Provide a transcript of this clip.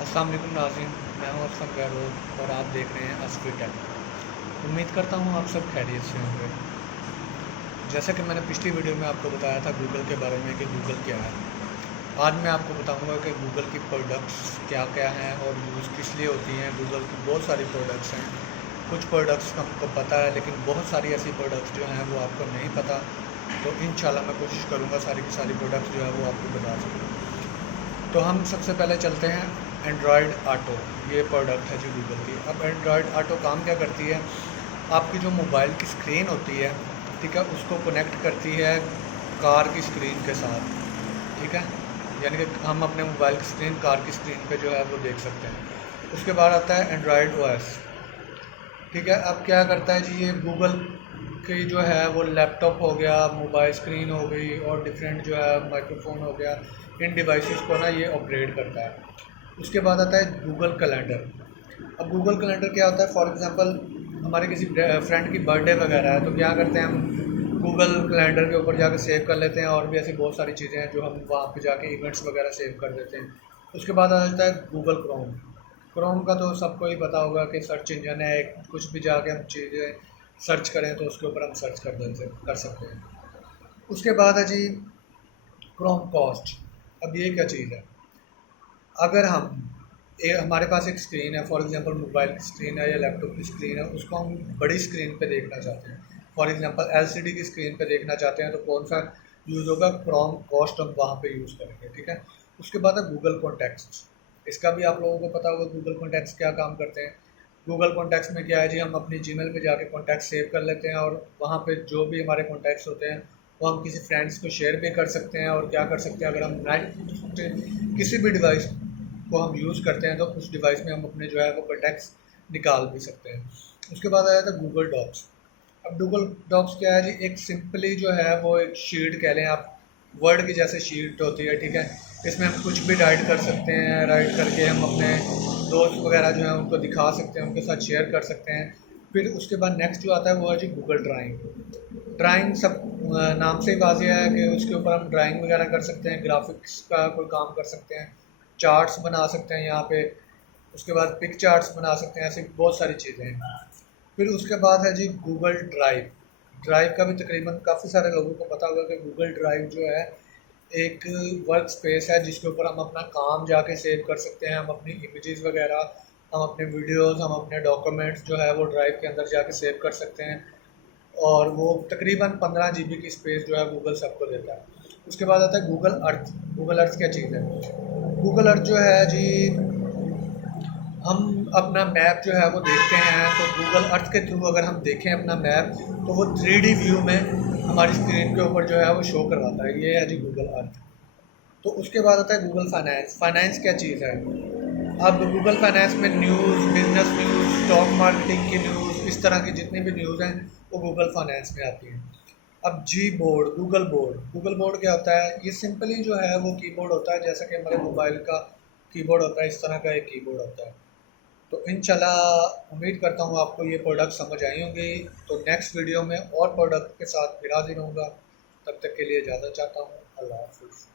अस्सलाम वालेकुम नाज़रीन, मैं हूं अफसन गहलोत और आप देख रहे हैं अस्फी टेक। उम्मीद करता हूं आप सब खैरियत से होंगे। जैसा कि मैंने पिछली वीडियो में आपको बताया था गूगल के बारे में कि गूगल क्या है, आज मैं आपको बताऊंगा कि गूगल की प्रोडक्ट्स क्या क्या हैं और यूज़ किस लिए होती हैं। गूगल की बहुत सारी प्रोडक्ट्स हैं, कुछ प्रोडक्ट्स हमको पता है लेकिन बहुत सारी ऐसी प्रोडक्ट्स जो हैं वो आपको नहीं पता। तो इंशाल्लाह मैं कोशिश करूँगा सारी की सारी प्रोडक्ट्स जो है वो आपको बता सकूँ। तो हम सबसे पहले चलते हैं एंड्रॉयड ऑटो। ये प्रोडक्ट है जी गूगल की। अब एंड्रॉयड ऑटो काम क्या करती है, आपकी जो मोबाइल की स्क्रीन होती है, ठीक है, उसको कनेक्ट करती है कार की स्क्रीन के साथ, ठीक है। यानी कि हम अपने मोबाइल की स्क्रीन कार की स्क्रीन पे जो है वो देख सकते हैं। उसके बाद आता है एंड्रॉयड ओएस, ठीक है। अब क्या करता है जी, ये गूगल की जो है वो लैपटॉप हो गया, मोबाइल स्क्रीन हो गई और डिफरेंट जो है माइक्रोफोन हो गया, इन डिवाइसेस को ना ये ऑपरेट करता है। उसके बाद आता है गूगल कैलेंडर। अब गूगल कैलेंडर क्या होता है, फॉर एग्जांपल हमारे किसी फ्रेंड की बर्थडे वगैरह है तो क्या करते हैं हम गूगल कैलेंडर के ऊपर जाके सेव कर लेते हैं, और भी ऐसी बहुत सारी चीज़ें हैं जो हम वहाँ पे जाके इवेंट्स वगैरह सेव कर देते हैं। उसके बाद आ जाता है गूगल क्रोम। क्रोम का तो सबको ही पता होगा कि सर्च इंजन है, कुछ भी जाके हम चीज़ें सर्च करें तो उसके ऊपर हम सर्च कर सकते हैं। उसके बाद है जी क्रोम कॉस्ट। अब ये क्या चीज़ है, अगर हमारे पास एक स्क्रीन है, फॉर एग्जांपल मोबाइल की स्क्रीन है या लैपटॉप की स्क्रीन है, उसको हम बड़ी स्क्रीन पे देखना चाहते हैं, फॉर एग्जांपल एलसीडी की स्क्रीन पे देखना चाहते हैं, तो कौन सा यूज़ होगा, क्रोम कॉस्ट हम वहाँ पे यूज़ करेंगे, ठीक है। उसके बाद है गूगल कॉन्टैक्ट्स। इसका भी आप लोगों को पता होगा गूगल कॉन्टैक्ट्स क्या काम करते हैं। गूगल कॉन्टैक्ट्स में क्या है जी, हम अपनी जीमेल पे जाके कॉन्टैक्ट सेव कर लेते हैं और वहाँ पे जो भी हमारे कॉन्टैक्ट्स होते हैं वो हम किसी फ्रेंड्स को शेयर भी कर सकते हैं। और क्या कर सकते हैं, अगर हम नेट किसी भी डिवाइस को हम यूज़ करते हैं तो उस डिवाइस में हम अपने जो है वो कॉन्टैक्ट्स निकाल भी सकते हैं। उसके बाद आया था गूगल डॉक्स। अब गूगल डॉक्स क्या है जी, एक सिंपली जो है वो एक शीट कह लें आप, वर्ड की जैसे शीट होती है, ठीक है। इसमें हम कुछ भी राइट कर सकते हैं, राइट करके हम अपने दोस्त वगैरह जो है उनको दिखा सकते हैं, उनके साथ शेयर कर सकते हैं। फिर उसके बाद नेक्स्ट जो आता है वो है जी गूगल ड्राइंग। ड्राइंग सब नाम से ही वाज़ेह है कि उसके ऊपर हम ड्राइंग वगैरह कर सकते हैं, ग्राफिक्स का कोई काम कर सकते हैं, चार्ट्स बना सकते हैं यहाँ पे। उसके बाद पिक चार्ट्स बना सकते हैं, ऐसी बहुत सारी चीज़ें हैं। फिर उसके बाद है जी गूगल ड्राइव। ड्राइव का भी तकरीबन काफ़ी सारे लोगों को पता होगा कि गूगल ड्राइव जो है एक वर्क स्पेस है जिसके ऊपर हम अपना काम जाके सेव कर सकते हैं, हम अपनी इमेजेस वगैरह, हम अपने वीडियोस, हम अपने डॉक्यूमेंट्स जो है वो ड्राइव के अंदर जाके सेव कर सकते हैं। और वो तकरीबन 15 GB की स्पेस जो है गूगल सबको देता है। उसके बाद आता है गूगल अर्थ। गूगल अर्थ क्या चीज़ है, गूगल अर्थ जो है जी, हम अपना मैप जो है वो देखते हैं तो गूगल अर्थ के थ्रू अगर हम देखें अपना मैप तो वो 3D व्यू में हमारी स्क्रीन के ऊपर जो है वो शो करवाता है। ये है जी गूगल अर्थ। तो उसके बाद आता है गूगल फाइनेंस। फाइनेंस क्या चीज़ है, अब गूगल फाइनेंस में news, business news, stock marketing की न्यूज़, इस तरह की जितनी भी न्यूज़ हैं वो गूगल फाइनेंस में आती हैं। अब G board, Google board. Google board क्या होता है, ये सिंपली जो है वो कीबोर्ड होता है, जैसा कि हमारे मोबाइल का कीबोर्ड होता है, इस तरह का एक कीबोर्ड होता है। तो इंशाल्लाह उम्मीद करता हूँ आपको ये प्रोडक्ट समझ आई होंगी। तो नेक्स्ट वीडियो में और प्रोडक्ट के साथ फिर हाजिर होऊंगा। तब तक के लिए इजाज़त चाहता हूँ। अल्लाह हाफ़िज़।